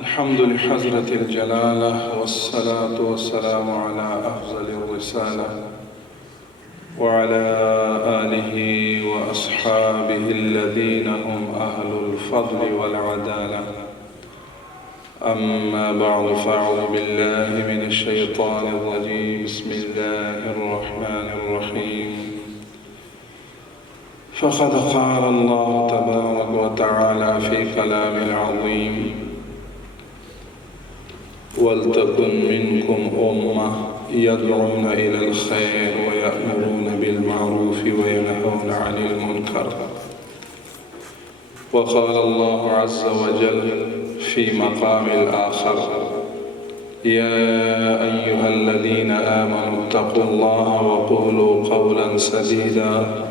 الحمد لحضرة الجلالة والصلاة والسلام على أفضل الرسالة وعلى آله وأصحابه الذين هم أهل الفضل والعدالة. أما بعد، فأعوذ بالله من الشيطان الرجيم. بسم الله الرحمن الرحيم. فقد قال الله تبارك وتعالى في كلام العظيم: ولتكن منكم أمة يدعون إلى الخير ويأمرون بالمعروف وينهون عن المنكر. وقال الله عز وجل في مقام الآخر: يا أيها الذين آمنوا اتقوا الله وقولوا قولا سديدا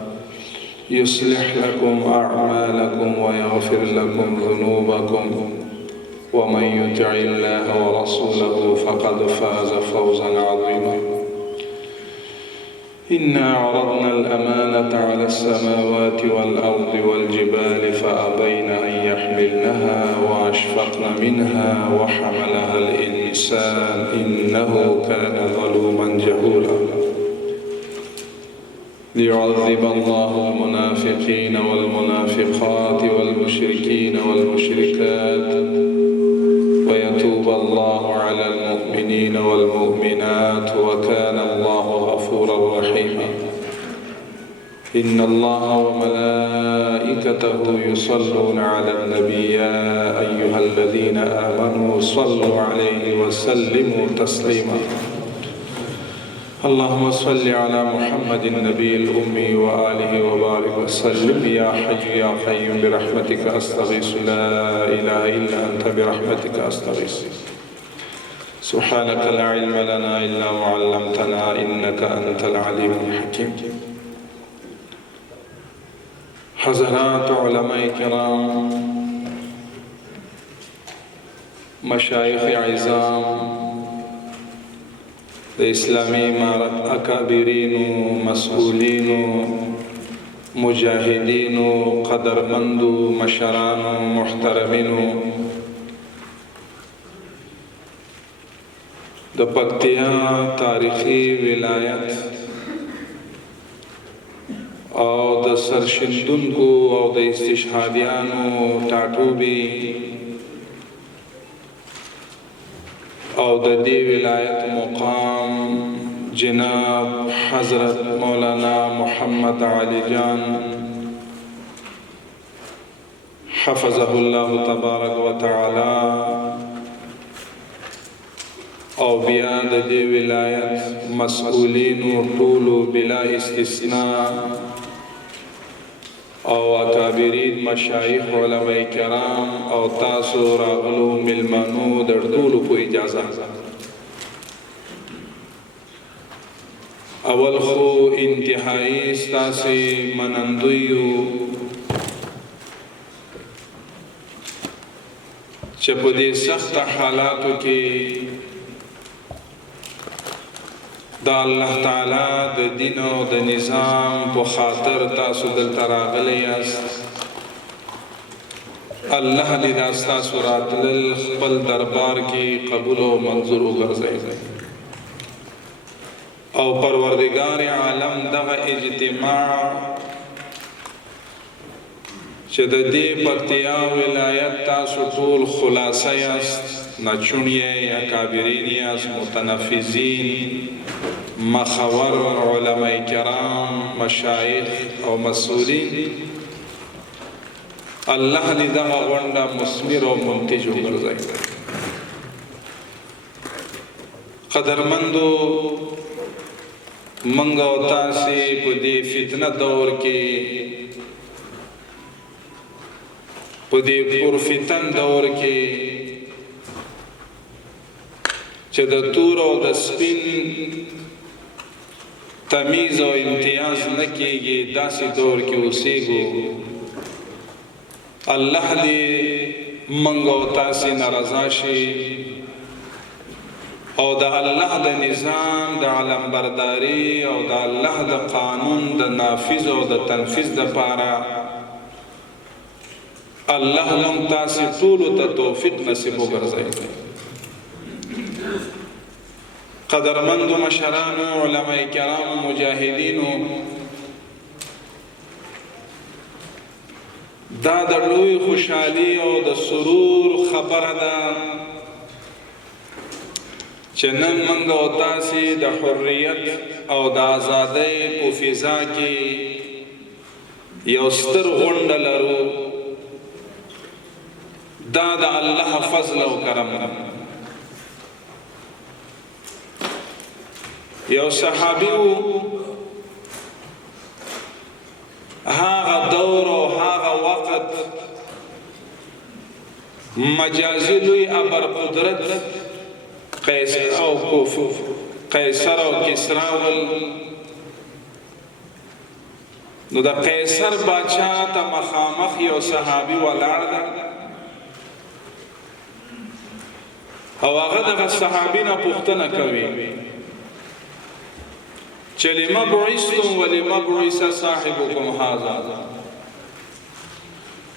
يصلح لكم أعمالكم ويغفر لكم ذنوبكم ومن يطع الله ورسوله فقد فاز فوزا عظيما. إنا عرضنا الأمانة على السماوات والأرض والجبال فأبين أن يحملنها وأشفقن منها وحملها الإنسان إنه كان ظلوما جهولا. ليعذب الله المنافقين والمنافقات والمشركين والمشركات ويتوب الله على المؤمنين والمؤمنات وكان الله غفورا رحيما. إن الله وملائكته يصلون على النبي يا أيها الذين آمنوا صلوا عليه وسلموا تسليما. اللهم صل على محمد النبي الأمي وآله وبارك وسلم. يا حي يا قيوم برحمتك أستغيث، لا إله إلا أنت برحمتك أستغيث. سبحانك لا علم لنا إلا ما علمتنا إنك أنت العليم الحكيم. حضرات علماء کرام، مشایخ عظام، د اسلامی امارت اکابرینو، مسئولینو، مجاهدینو، قدرمندو، مشرانو، محترمینو، د پکتیا تاریخی ولایت او د سرشندونکو او د استشهادیانو ټاټوبي او د دې ولایت مقام جناب حضرت مولانا محمد علی جان حفظه الله تبارک و تعالی او بیا د دې ولایت مسئولینو ټولو بلا استثناء او اکابرین مشایخ علماء کرام او تاسو راغلو ملمنو در ټولو په اجازه. اول خو انتهایی ستاسې منندویو چې په دې سخت حالاتو کې دا الله تعالی د دین او د نظام په خاطر تاسو دلته راغلی یاست. الله دې دا ستاسو راتلل خپل دربار کې قبول او منظور وګرځوي او پروردگار عالم دغه اجتماع چې د دې پکتیا ولایت تاسو ټول خلاصه یاست، نچونیه اکابرین یاست، متنفذین، مخور، علماء کرام، مشایخ او مسئولین، الله دې دغه غونډه مثمر او منتج وګرځوي. قدرمندو، منګ او تاسې په دې فتنه دور کې، په دې پرفتن دور کې چې د تور او د سپین تمیز او امتیاز نکیږي، داسې دور کې اوسېږو. الله دې منګ او تاسې نارضا شي او د الله د نظام د علمبرداري او د الله د قانون د نافذ او د تنفيذ د پاره الله مونږ تاسې ټولو ته توفیق نصیب وګرځوي. قدرمندو مشرانو، علماء کرامو، مجاهدینو، دا د لوی خوشحالي او د سرور خبره ده چې نن موږ او تاسې د حریت او د ازادۍ په فضا کې یو ستر غونډه لرو. دا د الله فضل او کرم ده. یو صحابي و، هاغه دور او هاغه وخت مجازي لوی ابر قدرت قیصر او کسرا ول. نو د قیصر باچا ته مخامخ یو صحابي ولاړ ده او هغه دغه صحابي نه پوښتنه کوي چې لما بعثتم ولما بعث صاحبكم هذا.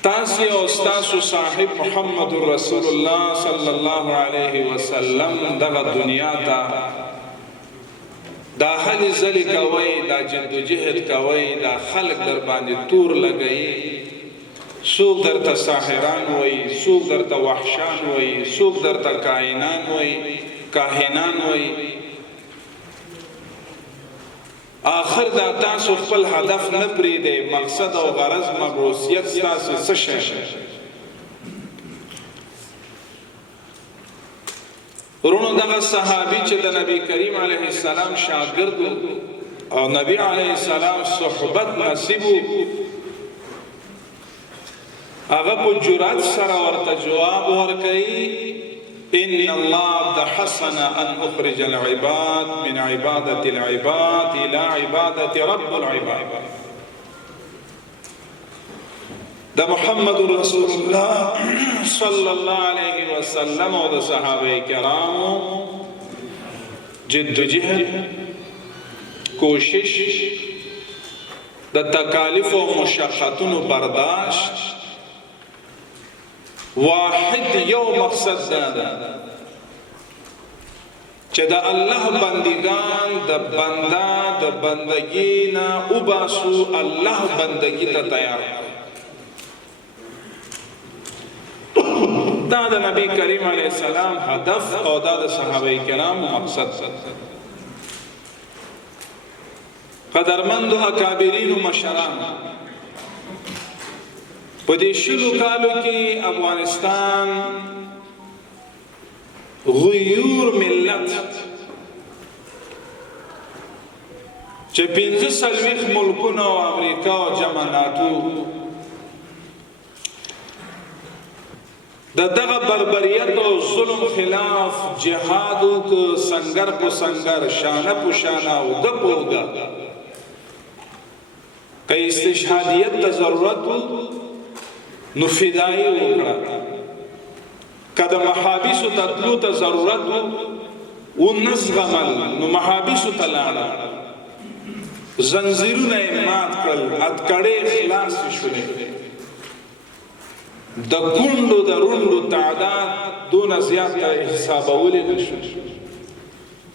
تاسو او تاسو صاحب محمد رسول الله صلی الله علیه وسلم دغه دنیا ته دا هلي ځلې کوئ، دا جدوجهد کوئ، دا خلق در باندې تور لګئ. څوک درته ساحران وایي، څوک درته وحشان وایي، څوک درته کاهنان وایي. آخر دا تاسو خپل هدف نه پرېږدئ، مقصد او غرض مبعوثیت ستاسو څه شی؟ ورونو دغه صحابي چې د نبی کریم علیه السلام شاګرد او نبی علیه السلام صحبت نصیب هغه په جرأت سره ورته جواب ورکوي ان الله حسن ان اخرج العباد من عبادة العباد الى عبادة رب العباد. دا محمد رسول الله صلی الله علیه وسلم او د صحابه کرامو جدوجهد کوشش د تکالیف او مشقتونو برداشت واحد یو مقصد ده چې د الله بندگان د بندگی نه وباسو، الله بندگی ته تیار. دا د نبی کریم علیه السلام هدف او دا د صحابه کرامو مقصد. قدرمندو اکابرینو مشران، په دې شلو کالو کې افغانستان غیور ملت چې 45 ملکونه او امریکا او جمع ناتو دغه بربریت او ظلم خلاف جهاد او سنگر په سنگر، شانه په شانه او د پوګه که استشهادیت ته ضرورت نو فدایي وکړه، که د محابسو تطلو ته ضرورت و نزغمل نو محابسو ته لاړه، زنځیرونه یې مات کړل، اتکړې خلاص شولې. د کونډو د روندو تعداد دونه زیات حسابولی نشو،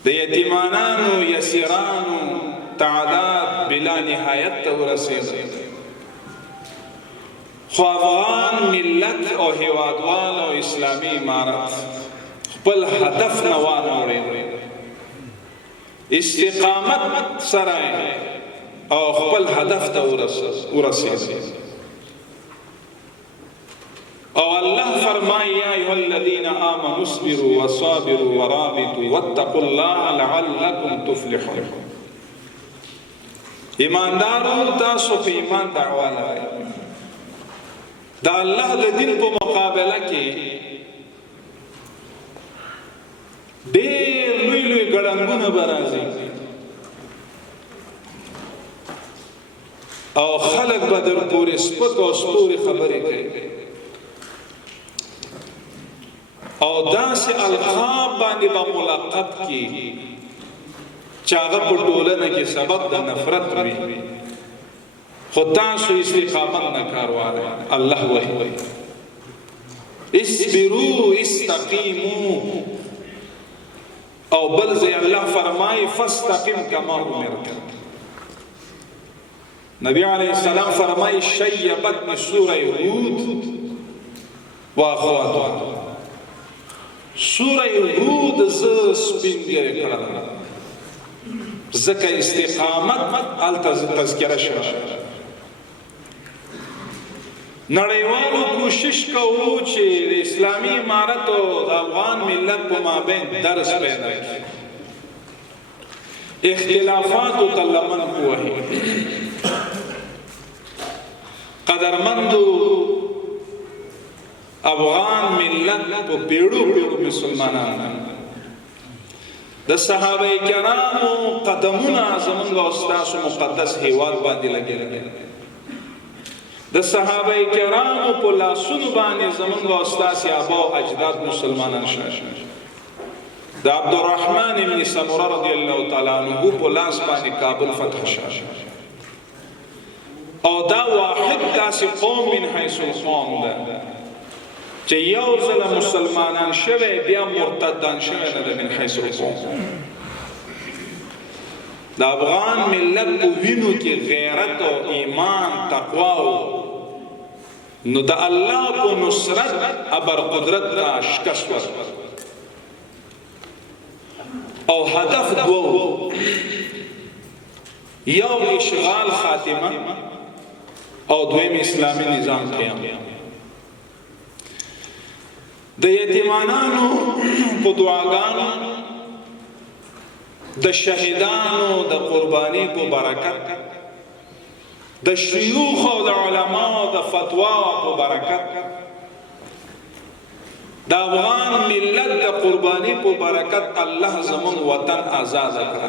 د یتیمانانو یسیرانو تعداد بلا نهایت ته ورسېد. خو افغان ملت او هیوادوال او اسلامی امارت خپل هدف نه وانه استقامت سره او خپل هدف ته ورسېد. او الله فرمایي یا ایها الذین آمنوا اصبروا وصابروا ورابطوا واتقوا الله لعلکم تفلحون. ایماندارو تاسو په ایمان دعوا لرئ، دا الله د دین په مقابله کې ډېر لوی لوی ګړنګونه به راځي او خلک به در پورې سپک او سپورې خبرې کوي او داسې القاب باندې به ملقب کی چې هغه په ټولنه کې سبب د نفرت وي. خو تاسو استقامت نه کار واله الله وایي اصبروا استقیموا. او بل ځای الله فرمایي فاستقم کما امرت. نبی علیہ السلام فرمایي شیبتنی سوره هود واخواتها. سوره هود ز سپینګر کړه زکه استقامت ال تذکرہ شوه. نړیوالو کوشش کوو چې د اسلامي امارت او د افغان ملت په مابین درس پیدا کړي، اختلافات ته لمن کوي. قدرمندو افغان ملت په پیړو مسلمانانو د صحابه کرامو قدمونه زمونږ او ستاسو مقدس هیواد باندې لګیدل. د صحابه کرامو په لاسونو باندې زمونږ او ستاسو آبا او اجداد مسلمانان شول. د عبدالرحمن ابن سمره رضی الله تعالی عنہ په لاس باندې کابل فتح شو. او دا واحد داسې قوم من حیث القوم ده چې یو ځل مسلمانان شوه بیا مرتدان شوه نه ده من حیث القوم. د افغان ملت په وینو کې غیرت او ایمان تقوا نو د الله په نصرت ابر قدرت ته شکست ورکړ. او هدف دوه، یو اشغال خاتمه او دویم اسلامی نظام قیام. د یتیمانانو په دعاګانو، د شهیدانو د قربانی په برکت، د شيوخ او د علماء د فتوا په برکت، د افغان ملت د قربانی په برکت الله زمون وطن آزاد کړ.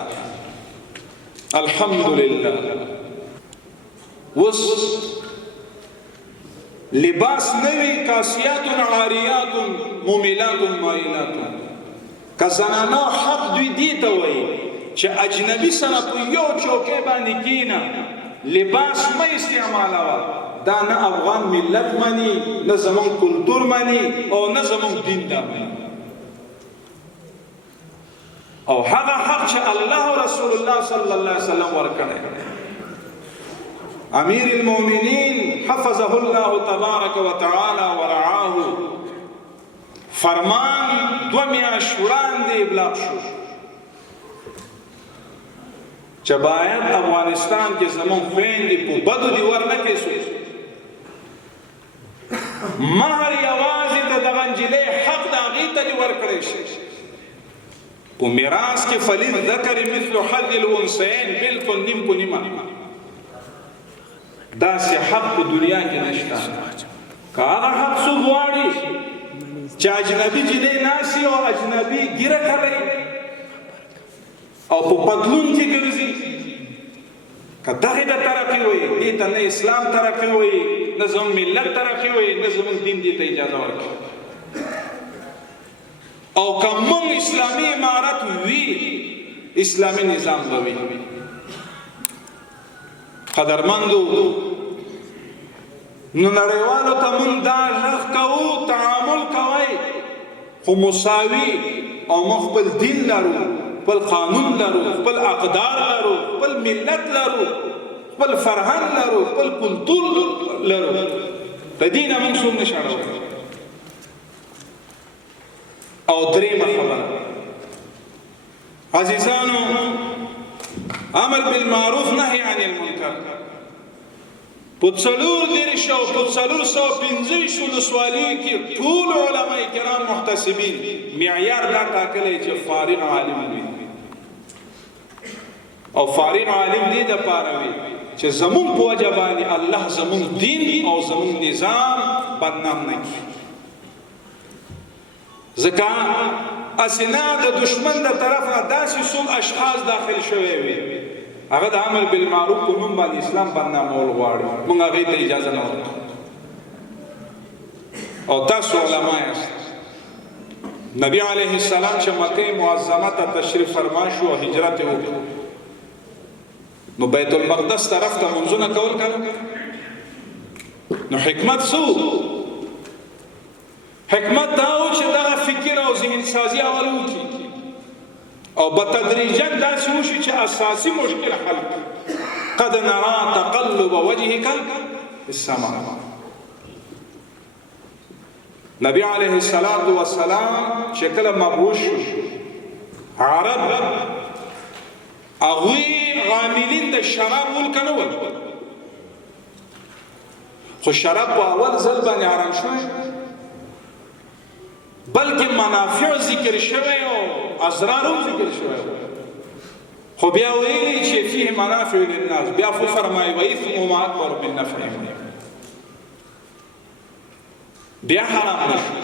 الحمدلله. وس لباس نوی کاسیات عاریات ممیلات مائلات. کزنانا حق دوی دیتا وی چې اجنبی سره په یو چوکې باندې کینا لباس ما استعمالوا. دا نه افغان ملت مانی، نه زمون کلتور مانی، او نه زمون دین دا مانی. او هغه حق چې الله او رسول الله صلی الله علیه وسلم ورکړي. امیر المؤمنین حفظه الله تبارک وتعالى ورعاه فرمان 2 میاشت وړاندې ابلاغ شو چې باید افغانستان کې زمون خويندې په بدو دی ورنه کېسو. مہر یوازې د دغه نجلۍ حق د هغې ته دې ورکړی شي. په میراث کې فللذکر مثل حظ الانثیین بالکل نیم په نیمه. داسې حق په دنیا کې نشته. که هغه حق څوک غواړي چې اجنبي جنۍ ناسي او اجنبي ګیره کوي او په پتلون کې ګرځي، که دغې د ترقي وي دې ته نه اسلام ترقي وي، نه زموږ ملت ترقي وي، نه زموږ دین دې ته اجازه ورکوي. او که موږ اسلامي امارت وي اسلامي نظام به وي. قدرمندو نو نړیوالو ته مونږ دا غږ کوو تعامل کوئ خو مساوي. او موږ خپل دین لرو، خپل قانون لرو، خپل اقدار لرو، خپل ملت لرو، خپل فرهنګ لرو، خپل کلتور لرو. د دینه موږ څوک نه شاړو. او دریمه خبره عزیزانو، امر بالمعروف نهي عن المنکر. په 415 ولسوالیو کې ټول علماء کرام محتسبین معیار دا ټاکلی چې فارغ عالم وي. او فارغ عالم دې دپاره وي چې زمون په وجه باندې الله زمون دین او زمون نظام بدنام نه کړي. ځکه اسنا د دشمن د طرف نه داسې څوک اشخاص داخل شوي وي هغه د امر بالمعروف په نوم باندې اسلام بدنامول غواړي. موږ هغې ته اجازه نه ورکوو. او تاسو علما یاست. نبی علیه السلام چې مکه معظمه ته تشریف فرما شو او هجرت یې وکړ نو بیت المقدس طرف ته منځونه کول کنه. نو حکمت څه؟ حکمت دا و چې دغه فکر او ذهن سازي اول وکړي او بتدریجا داسې وشي چې اساسي مشکل حل کړي. قد نرى تقلب وجهك في السماء. نبی علیه الصلاة والسلام چې کله مبعوث شو، عرب هغوی عاملین د شراب ملک نه ول، خو شراب په اول ځل باندې حرام شوی، بلکې منافع ذکر شوی او اضرار هم ذکر شوی، خو بیا ویلي چې فيه منافع للناس، بیا فرمایي وإثمهما أكبر من نفعهما، بیا حرام نشو.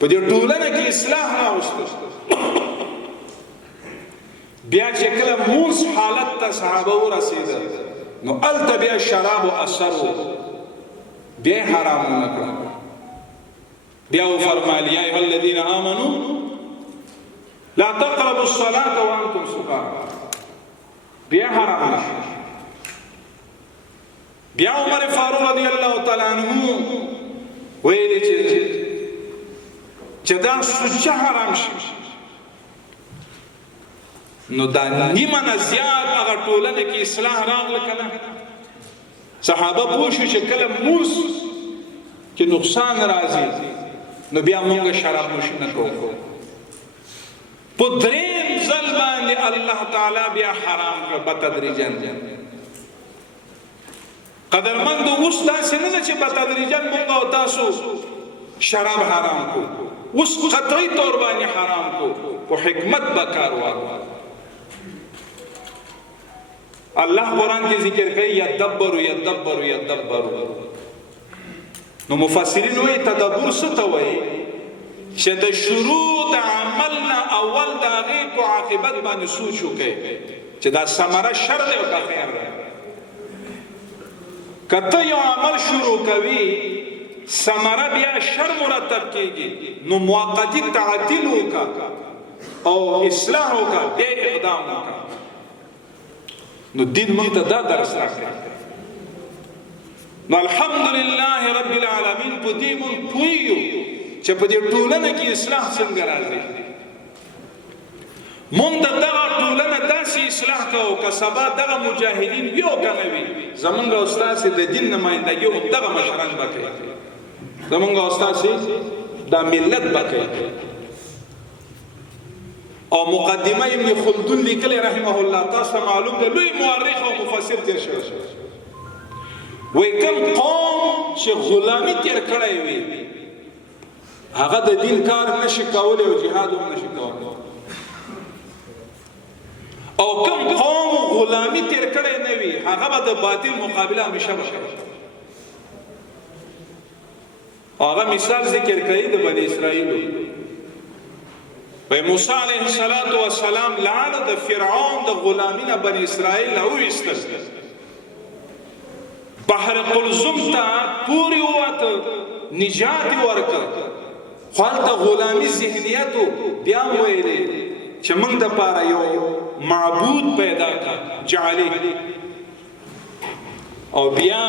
په دې ټولنه کې اصلاح راوسته. بیا چې کله موس حالت ته صحابه ورسېدل نو الته بیا شراب اثر بیا حرام نه کړ. بیا فرمایي یا ایها الذین آمنوا لا تقربوا الصلاة وانتم سکارى، بیا حرام نشو. بیا عمر فاروق رضی الله تعالی عنہ ویلي چې دا سوچه حرام شي نو دا نیمه نه زیات هغه ټولنه کې اصلاح راغله کنه. صحابه پوه شو چې کله موس کې نقصان راځي نو بیا موږ شراب نوش نه کوو. په دریم ځل باندې الله تعالی بیا حرام کړ بتدریجا. قدرمند اوس داسې نه ده چې بتدریجا موږ او تاسو شراب حرام کو، اوس قطعي طور باندې حرام کو، خو حکمت به کار واخلو. الله قرآن کې ذکر کوي یدبروا. نو مفسرین وایي تدبر څه ته وایي؟ چې د شروع د عمل نه اول د هغې په عاقبت باندې سوچ وکړي چې دا ثمره شر دی او که خیر دی. که ته یو عمل شروع کوي ثمره بیا شر مرتب کېږي نو موقتي تعطیل وکړه او اصلاح وکړه، بیا اقدام وکړه. نو دین موږ ته دا درس راکړی. نو الحمدلله رب العالمین په دې موږ پوهیږو چې په دې ټولنه کې اصلاح څنګه راځي. موږ د دغه ټولنه داسې اصلاح کوو که سبا دغه مجاهدین وي او که نه وي، زمونږ او ستاسې د دین نمایندګي هم دغه مشران به کوي، زمونږ او ستاسې دا ملت به کوي. او مقدمه ابن خلدون لیکلی رحمه الله، تاسو معلوم ده لوی مورخ او مفسر تیر شوی، وایي کوم قوم چې غلامي تیر کړی وي هغه د دین کار نشي کولی او جهاد هم نشي کولی، او کوم قوم غلامي تیر کړی نه وي هغه به د باطل مقابله همیشه وکړي. هغه مثال ذکر کوي د بني اسرائیلو. موسی علیه السلام لاړ د فرعون د غلامي نه بني اسرائیل راوویستل، بحر قلزم ته پورې ووته، نجات یې ورکړ، خو هلته غلامي ذهنیت بیا هم ویلې چې موږ دپاره یو معبود پیدا کړه جعلي، او بیا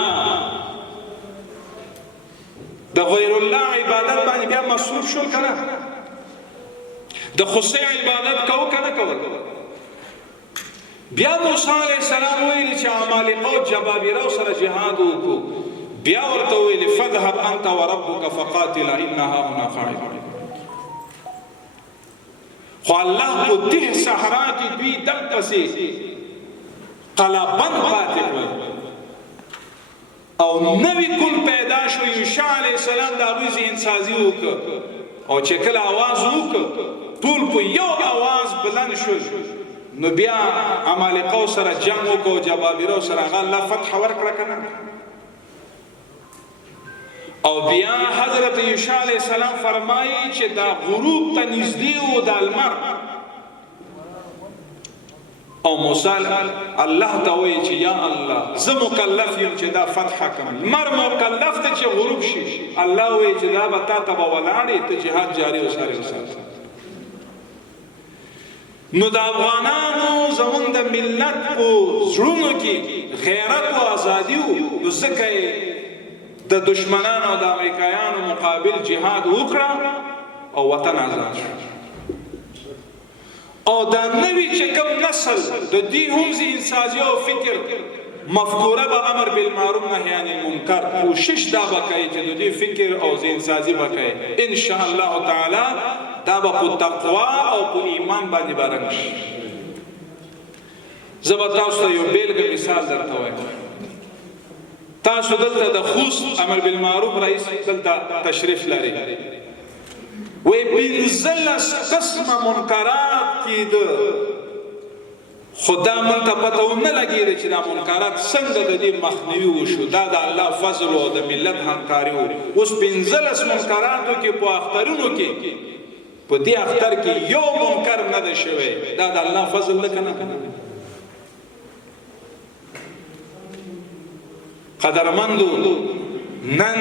د غیر الله عبادت باندې بیا مصروف شول که نه؟ د خصي عبادت کو کنه کول. بیا موسی علیہ السلام ویلی چې عمالقه او جبابره سره جهاد وکړو، بیا ورته ویلی فذهب انت وربك فقاتلا انها هنا قاعدون. خو الله په دې صحرا کې دوی دقسې قلابند پاتې کړل او نوی کل پیدا شو. یوشع علیہ السلام د هغوی ذهن سازي وکړه او چې کله آواز وکړ ټول په یو آواز بلند شو، نو بیا عمالقه سره جنگ وکړو، جبابره سره هغه الله فتح ورکړه که نه؟ او بیا حضرت یوشع علیہ السلام فرمایي چې دا غروب ته نږدې و د لمر، او موسی الله ته وایي چې یا الله زه مکلف یم چې دا فتح کړم، لمر مکلف دی چې غروب شي، الله وایي چې دا به تا ته به ولاړې ته جهاد جاري وساتې. نو د افغانانو زمونږ د ملت په زړونو کې غیرت او ازادي و، نو ځکه یې د د دشمنانو او د امریکایانو مقابل جهاد وکړه او وطن آزاد شو. او دا نوی چې کوم نسل د دې هم انسازي او فکر مفکوره به امر بالمعروف نهی عن المنکر کوشش دا وکړي چې د دې فکر او انسازي وکړي ان شاء الله تعالی دا به په تقوا او په ایمان باندې بارنګ شي. زه به تاسو ته یو بیلګه مثال درته وایم. تاسو دلته د خوست امر بالمعروف رئیس دلته تشریف لري وی 15 قسمه منکرات کیده خدا من ته پته ونه لګیږي چې دا منکرات څنګه د دې مخنیوي وشو. دا د الله فضل او د ملت همکاري وو. اوس 15 منکراتو کې په اخترونو کې په دې اختر کې یو منکر نه ده شوی. دا د الله فضل ده کنه. قدرمندو نن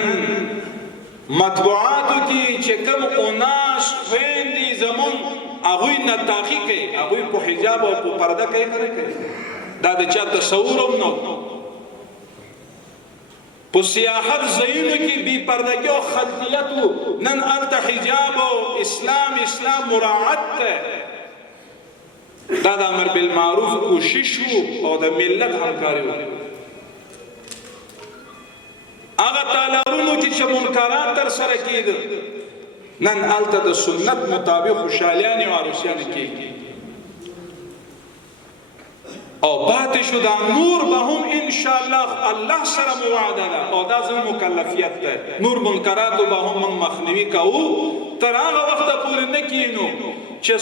مطبوعاتو کې چې کوم اوناس خويندې زمون هغوی نتاقي کوي، هغوی په حجاب او په پرده کوي. دا د چا تصور هم نو. په سیاحت ځایونو کې بې پردګي او خلطیت نن هلته حجاب او اسلام مراعات ده. دا د امر بالمعروف کوشش او د ملت همکاري وو. هغه تالارونو کې چې منکرات تر سره کېده نن هلته د سنت مطابق خوشحالیانې او عروسیانې کېږي او پاتې شو دا نور به هم ان شاء الله سره مو وعده ده او دا زموږ مکلفیت ده. نور منکراتو به هم موږ مخنیوي کوو تر هغه وخته پورې نه کینو چې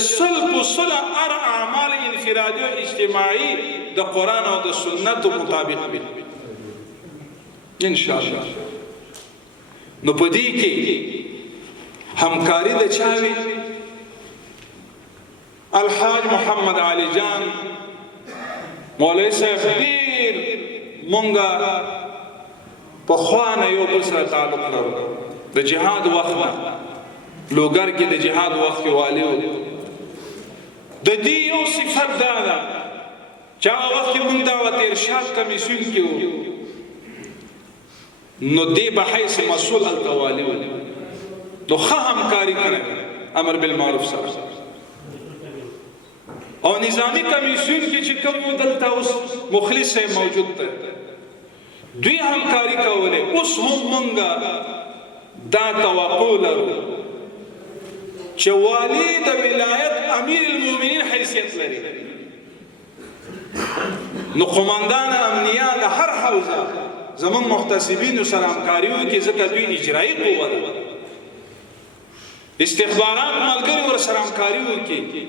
صل هر اعمال انفرادي او اجتماعي د قرآن او د سنتو مطابق وي ان شاء الله. نو په دې کې همکاري د چاوي الحاج محمد علي جان مولوی صاحب ډیر مونږه په خوانه یو بل سره تعلق لرو. د جهاد وخت لوګر کې د جهاد وخت والی و. د دې یو صفت دا ده چې هغه وخت مونږ دعوت ارشاد کمیسیون کې وو نو دی به حیث مسئول التوالی و نو ښه همکاري کړی امر بالمعروف سره او نظامی کمیسیون کې چې کوم دلته اوس مخلص صاحب موجود دی دوی همکاري کوله. اوس هم مونږه دا توقع لرو چې والی د ولایت امیر المؤمنین حیثیت لري نو قوماندان امنیه د هر حوزه زمون محتسبینو سره همکاري وکړي ځکه دوی اجرایي قوه ده. استخبارات ملګري ور سره همکاري وکړي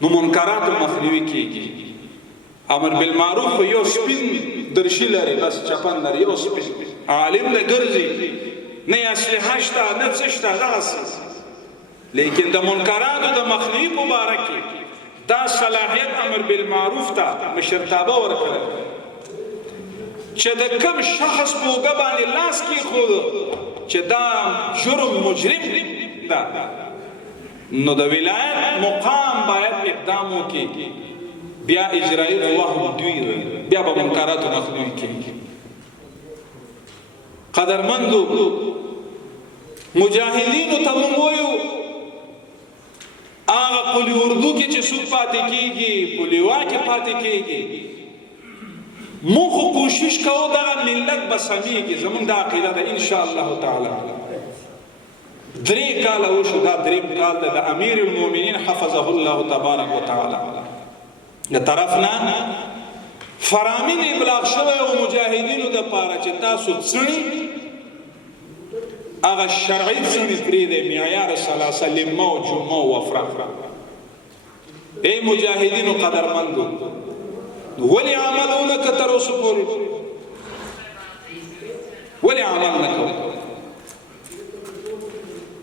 نو منکرات مخنیوي کیږي. امر بالمعروف یو سپین درشي لري بس چپن لري یو سپین عالم له ګرځي نه اسلحه شته نه څه شته دغه لیکن د منکراتو د مخنیوي په باره کې دا صلاحیت امر بالمعروف ته مشرتابه ورکړه چې د کوم شخص په اوږه باندې لاس کېښود چې دا جرم مجرم ده نو د ولایت مقام باید اقدام وکړي بیا اجرایي قوه دوی بیا به منکراتو مخنیوي کېږي. قدرمندو مجاهدینو ته موږ وایو هغه پولي اردو کې چې څوک پاتې کېږي پولي وا کې پاتې کېږي مونږ کوشش کوو دغه ملت به سمیږي. زمونږ د عقیده ده ان شاء الله تعالی 3 کاله وشو دا 3 کال ده د امیر المؤمنین حفظه الله تبارک وتعالی د طرفنا فرامین ابلاغ شوی او مجاهدینو د پاره چې تاسو څنی هغه شرعي څنی پرې د معیار ثلاثه لمه او جمعه او افراح. ای مجاهدینو قدرمندو ولی عملونه کتر اوسه پوری ولی عمل نکو.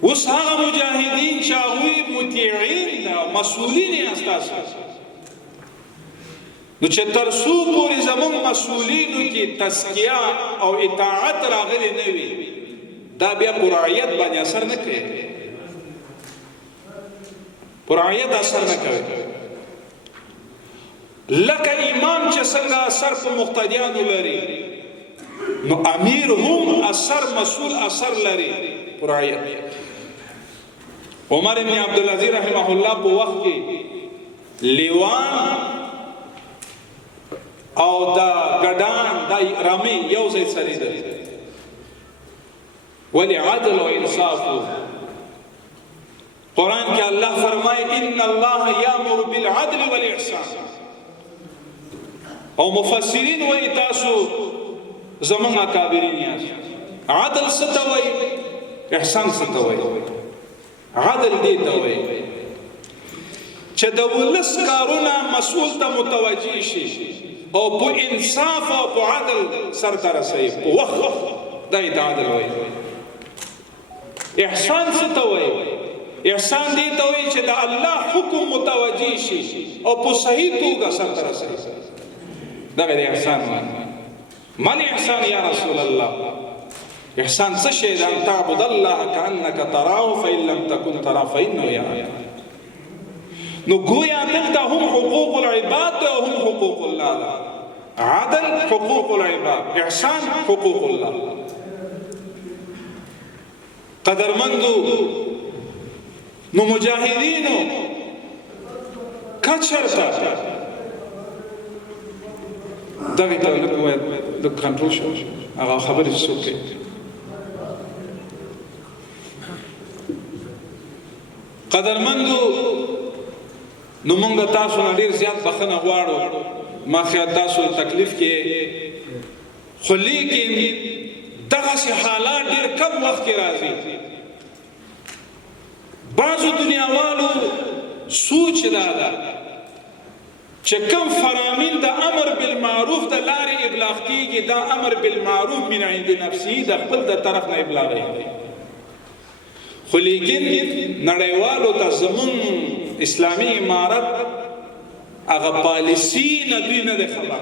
اوس هغه مجاهدین چې هغوی مطیعین ده مسئولین یې استاسو نو چې تر څو پورې زموږ مسئولینو کې تزکیه او اطاعت راغلی نه وي دا بیا په رعیت باندې اثر نه کوي. په رعیت اثر نه کوي لکه امام چې څنګه اثر په مقتدیانو لري نو امیر هم اثر مسئول اثر لري رعیت. عمر ابن عبدالعزیز رحمه الله په وخت کې لیوان او دا ګډان دا رامي یو ځای سره دي ولی عدل و انصاف. قرآن کې الله فرمایي ان الله یامر بالعدل والاحسان. او مفسرین وایي تاسو زمون اکابرین یاست. عدل څه ته وایي؟ احسان څه ته وایي؟ عدل دې ته وایي چې د ولس کارونه مسؤل ته متوجه شي او په انصاف او په عدل سرته رسوي په وخت. دا یې عدل وایي. احسان څه ته وایي؟ احسان دې ته وایي چې د الله حکم متوجه شي او په صحیح توګه سرته رسوي. دا غیر احسان وایي. من احسان یا رسول الله؟ احسان څه شی ده؟ ان تعبد الله كأنك تراه فإن لم تكن تراه فإنه يراك. نو گویا دلته هم حقوق العباد او هم حقوق الله ده. عدل حقوق العباد، احسان حقوق الله. قدرمندو نو مجاهدینو کچرتا دغه ته د کنټرول شو هغه خبرې څوک قدرمندو نو مونږ تاسو نه ډیر زیات بخنه غواړو. ما خیال تاسو تکلیف کې خو لیکن دغه حالات ډیر کم وخت کې راځي. بعضو دنیاوالو سوچ دا ده چې کوم فرامین د امر بالمعروف د لارې ابلاغ کیږي دا امر بالمعروف من عند نفسي د خپل د طرف نه ابلاغ دی. خو لیکن نړیوالو ته زمون اسلامی امارت هغه پالیسی نه دوی نه ده خبر.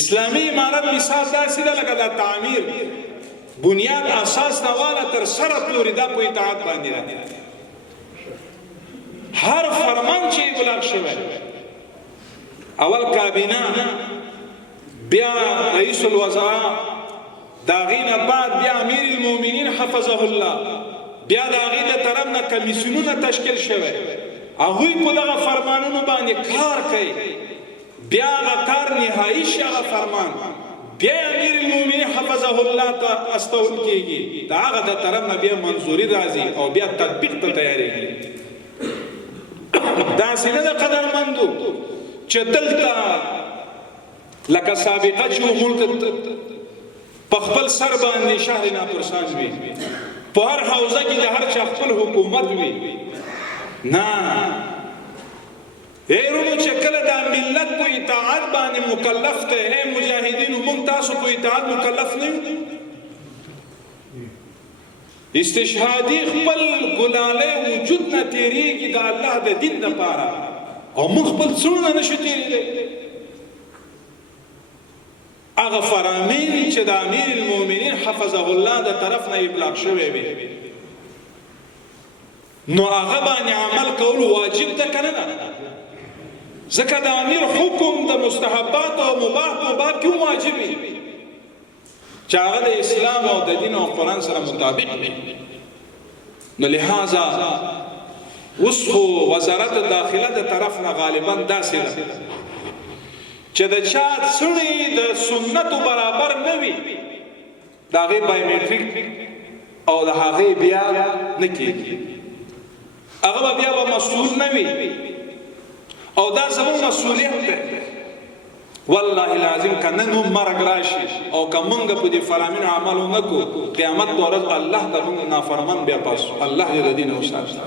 اسلامی امارت مثال داسې ده لکه دا تعمیر بنیاد اساس نواله تر سره پورې دا په اطاعت باندې ده. هر فرمان چې ابلاغ شوی اول کابینه بیا رئیس الوزراء داغینا بعد بیا امیر المؤمنین حفظه الله بیا داغینا طرف نه کمیسیونونه تشکیل شوی هغوی په دغه فرمانونو باندې کار کوي. بیا هغه کار نهایی شي هغه فرمان بیا امیر المؤمنین حفظه الله ته استول کیږي دا هغه د طرف نه بیا منظوری راځي او بیا تطبیق ته تیاریږي. دا سینه د قدرمندو چې دلته لکه سابقه چې ملک په خپل سر باندې شهر ناپرسان وي په هر حوزه کې د هر چا خپل حکومت وي. نه ایرونو چې کله دا ملت په اطاعت باندې مکلف ته اے مجاهدینو موږ تاسو په اطاعت مکلف نه یو. استشهادی خپل ګلاله وجود نه تیریږي د الله د دین لپاره او موږ خپل څونه نشو تیریږي. هغه فرامین چې د امیر المؤمنین حفظه الله د طرف نه ابلاغ شوی وي نو هغه باندې عمل کول واجب ده کنه نه؟ ځکه د امیر حکم د مستحبات او مباح په باب کې واجب وي چې هغه د اسلام او د دین او قرآن سره مطابق وي. نو لہذا اوس خو وزارت داخله د طرف نه غالبا داسې ده چې د چا سړی د سنتو برابر نه وي د هغې بایومیټریک او د هغې بیا نه کېږي هغه به بیا به مسؤول نه وي او دا زموږ مسؤلیت دی. والله العظیم که نن هم مرګ راشي او که موږ په دې فرامینو عمل ونه کړو قیامت په ورځ الله ته موږ نافرمان بیا پاسو. الله دې د دین وساتي.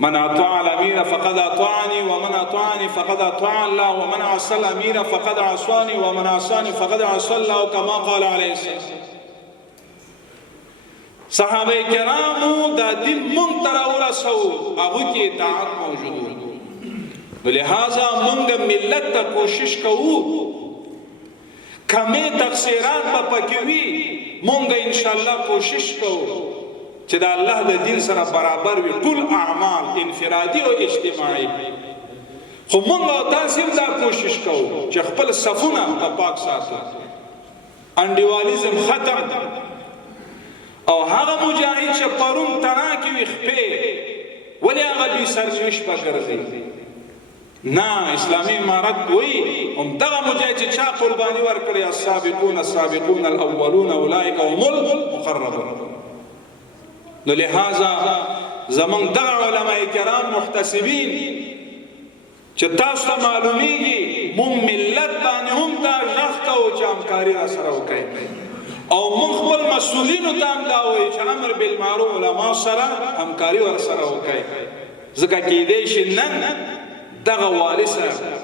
من اطاع الامیر فقد اطاعني ومن اطاعني فقد اطاع الله ومن عصى الامیر فقد عصاني ومن عصاني فقد عصى الله كما قال عليه السلام. صحابه کرامو دا دین مونږ ته راورسو هغوی کې اطاعت موجود و. لہذا مونږ ملت ته کوشش کوو کمې تقصیرات به پکې وي مونږ انشاءالله کوشش کوو چې د الله د دین سره برابر وي ټول اعمال انفرادي او اجتماعي. خو مونږ او تاسو دا کوشش کوو چې خپل صفونه په پاک ساتو انډیوالیزم ختم او هغه مجاهد چې پرون تڼاکې وي خپې ولې هغه بې سرنوشت به ګرځي نه اسلامي امارت وایي همدغه مجاهد چې چا قرباني ورکړې السابقون السابقون الاولون اولئک هم المقربون نو لہذا زمونږ دغه علماء کرام محتسبین چې تاسو ته معلومیږي مونږ ملت باندې هم دا غږ کوو چې همکاري راسره وکړئ او مونږ خپل مسؤلینو ته هم دا وایو چې امر بالمعروف علماو سره همکاري ورسره وکړئ ځکه کیدای شي نن دغه والي صاحب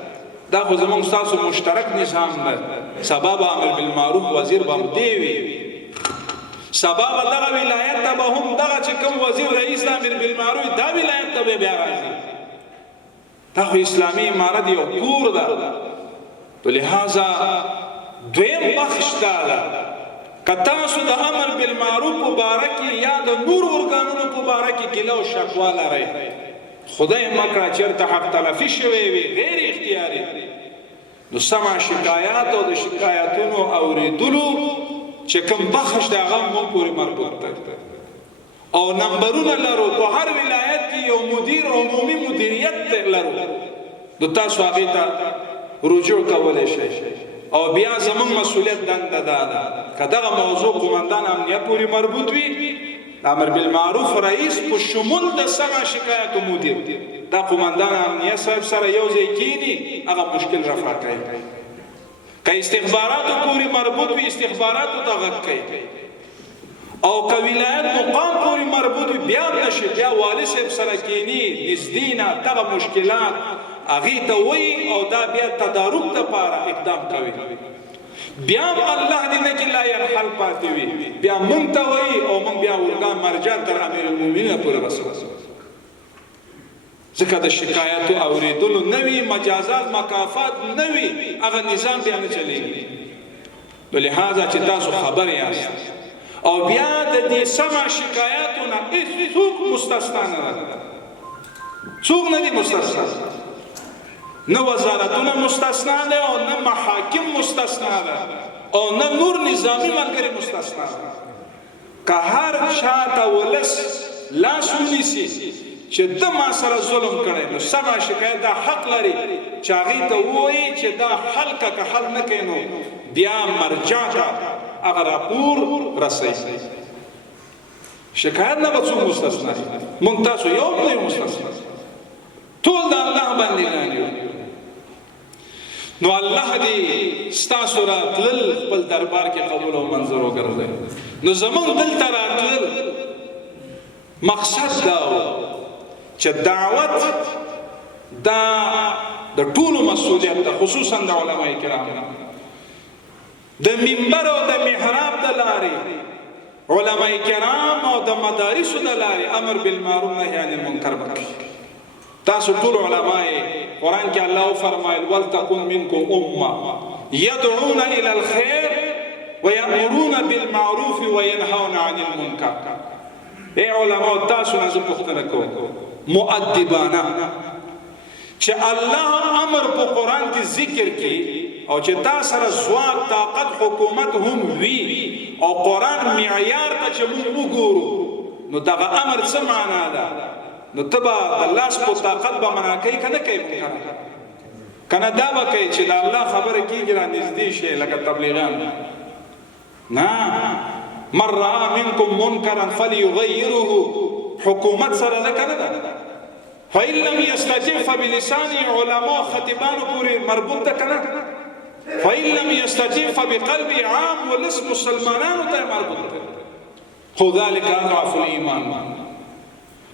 دا خو زمونږ ستاسو مشترک نظام ده سبا به امر بالمعروف وزیر به هم دی وي سبا به دغه ولایت ته به هم دغه چې کوم وزیر رئیس د امر بالمعروف دا ولایت ته به بیا راځي دا خو اسلامي امارت یو کور ده تو لہذا دویم بخش دا ده که تاسو د امر بالمعروف په باره کې یا د نور ارګانونو په باره کې ګیله او شکوا لرئ خدای مکړه چېرته حق تلفي شوی وي غیر اختیاري نو سمع شکایات او د شکایتونو اورېدلو چې کوم بخش د هغه مو پورې مربوط ده او نمبرونه لرو په هر ولایت کې یو مدیر عمومي مدیریت لرو نو تاسو هغې ته رجوع کولی شئ او بیا زمونږ مسؤلیت دنده دا ده که دغه موضوع قمندان امنیه پورې مربوط وي امر بالمعروف رئیس په شمول د سمع شکایتو مدیر دا قمندان امنیه صاحب سره یو ځای کینی هغه مشکل رفع کوي که استخباراتو پورې مربوط وي استخباراتو ته غږ کوي او که ولایت مقام پورې مربوط وي بیا نشي بیا والي صاحب سره کینی نږدې نه دغه مشکلات هغې ته وایي او دا بیا تدارک دپاره اقدام کوي بیا الله دې نه کې لا ينحل پاتې وي بیا مونږ ته وایي او مونږ بیا ورګان مرجع تر امیر المؤمنین پورې رسوو ځکه د شکایتو اورېدلو نه وي مجازات مکافات نه وي هغه نظام بیا نه چلېږي نو لهذا چې تاسو خبر یاست او بیا د دې سمع شکایاتو نه هېڅوک مستثنا نه ده څوک نه دي مستثنا نه وزارتونه مستثنا ده او نه محاکم مستثنا ده او نه نور نظامی ملګري مستثنا ده که هر چاته ولس لاس ونیسي چې د ما سره ظلم کړی نو سمع شکایت دا حق لري چې هغې ته ووایي چې دا حل که حل نه کوي نو بیا مرجع ته هغه راپور رسوي شکایت نه به څوک مستثنا مونږ تاسو یو نه یو مستثنا ټول د الله بندګان یو نو الله دې ستاسو راتلل خپل دربار کې قبول او منظور وګرځوي نو زمونږ دلته راتلل مقصد دا و چې دعوت دا د ټولو مسؤلیت ده خصوصا د علماء کرام د منبر او د محراب د لارې علماء کرام او د مدارسو د لارې امر بالمعروف نهي عن المنکر وکړي تاسو ټول علماء قرآن کې الله فرمایل ولتکن منکم امه يدعون الى الخير ويأمرون بالمعروف وينهون عن المنکر اے علماء تاسو نه زه پوښتنه کوم مؤدبانه چې الله امر په قرآن کې ذکر کې او چې تاسو سره ځواک طاقت حکومت هم وي او قرآن معیار ته چې موږ وګورو نو دغه امر څه معنا ده نو تبا د لاس په طاقت به منا کوي که نه کوي کنه دا به کوي چې د الله خبره کېږي را نږدې شي لکه تبلیغیان نه من رأى منکم منکرا فلیغیره حکومت سره ده کنه ده فإن لم يستطع فبلسانه علماء خطیبانو پورې مربوط ده کنه فإن لم يستطع فبقلب عام ولس مسلمانانو ته مربوط ده خو ذلك اضعف الایمان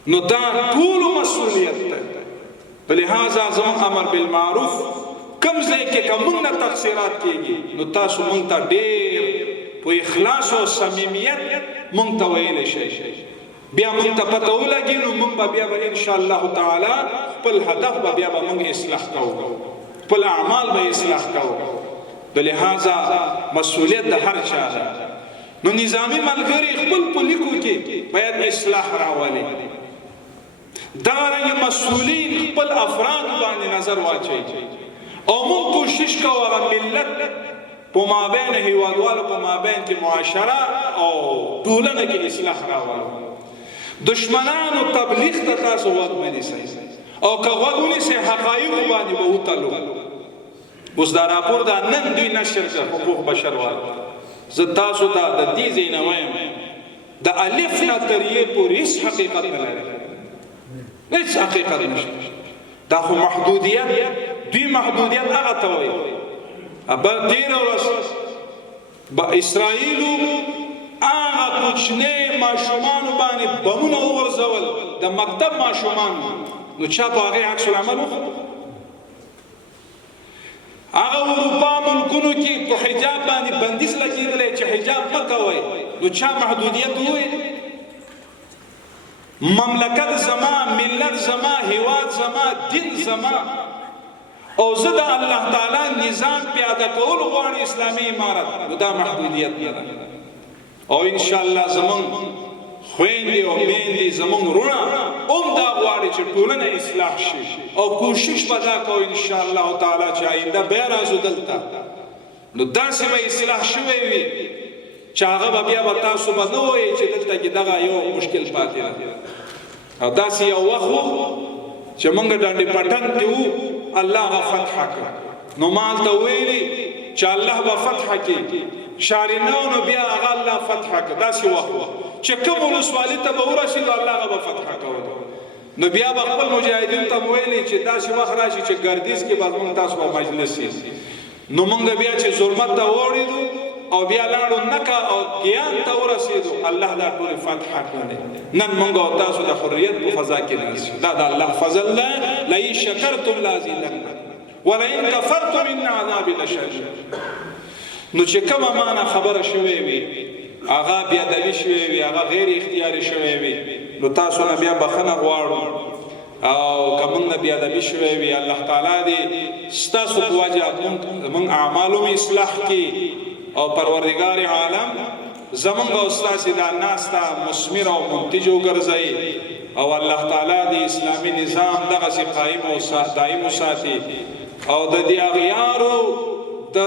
نو دا ټول مسؤلیت ده بلهذا زمون امر بالمعروف کم ځای کې کوم نه تقصیرات کیږي نو تاسو مونږ ته ډېر په اخلاص او صمیمیت مونږ ته ویلی شئ بیا مونږ ته پته ولګي نو مونږ به بیا ان شاء الله تعالی خپل هدف به بیا مونږ اصلاح کوو خپل اعمال به اصلاح کوو بلهذا مسؤلیت د هر چا ده نو نظامی ملګري خپل په لیکو کې باید اصلاح راولي دغه مسؤلین خپل افراد باندې نظر واچي او موږ کوشش کوو هغه ملت په مابین هیوادوالو په مابین کې معاشره او ټولنه کې اصلاح راوړو. دشمنانو تبلیغ ته تاسو غوږ مه نیسئ او که غوږ ونیسئ حقایقو باندې به وتلو. اوس دا راپور دا نن دوی نشر کړ حقوق بشر والا. زه تاسو ته د دې ځای نه وایم د الف نه تر یې پورې هېڅ حقیقت نه لري، هېڅ حقیقت نشته. دا خو محدودیت، دوی محدودیت هغه ته وایي. تېره ورځ به اسرائیلو هغه کوچنۍ ماشومانو باندې بمونه وغورځول، د مکتب ماشومانو. نو چا په هغې عکس العمل وښود؟ هغه اروپا ملکونو کې په حجاب باندې بندیز لګېدلی چې حجاب مه کوئ، نو چا محدودیت وویل؟ مملکت زما، ملت زما، هیواد زما، دین زما، او زه د الله تعالی نظام پیاده کول غواړي اسلامي امارت، نو دا محدودیت نه ده. او انشاءالله زمونږ خویندې او میندې زمونږ وروڼه هم دا غواړي چې ټولنه اصلاح شي، او کوشش به دا کوو انشاءالله تعالی چې آینده بیا راځو دلته نو داسې به اصلاح شوی وي چې هغه به بیا به تاسو به نه وایئ چې دلته کې دغه یو مشکل پاتې ده. او داسې یو وخت و چې موږ ډنډې پټن کې وو، الله هغه فتح کړه. نو ما هلته ویلي چې الله به فتح کړي، شارینو نو بیا هغه الله فتح کړه. داسې وخت و چې کوم ولسوالي ته به ورسېدو الله هغه به فتح کوله. نو بیا به خپل مجاهدینو ته ویلي چې داسې وخت راشي چې ګردیز کې به موږ تاسو به مجلس شي. نو موږ بیا چې ظلمت ته واوړېدو او بیا لاړو نکا او ګیان ته ورسېدو، الله دا ټولې فتح کړې. نن موږ او تاسو د حریت په فضا کې ناست یو. دا د الله فضل ده. لئن شکرتم لازیدنکم ولئن کفرتم ان عذابی لشدید. نو چې کومه معنا خبره شوې وي، هغه بیادبي شوې وي، هغه غیر اختیاري شوې وي، نو تاسو نه بیا بخښنه غواړو. او که موږ نه بیادبي شوې وي، الله تعالی دې ستاسو په وجه زموږ اعمالو اصلاح کړي او پروردگار عالم زمونږ او ستاسې دا ناسته مثمر او منتج وګرځوي، او الله تعالی د اسلامي نظام دغسې قایم او دایم وساتي، او د دې اغیارو د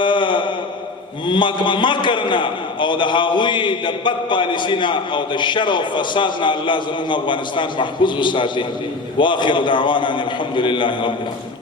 مکر نه او د هغوی د بد پالیسي نه او د شر او فساد نه الله زموږ افغانستان محفوظ وساتي. واخر دعوانا الحمد لله رب العالمین.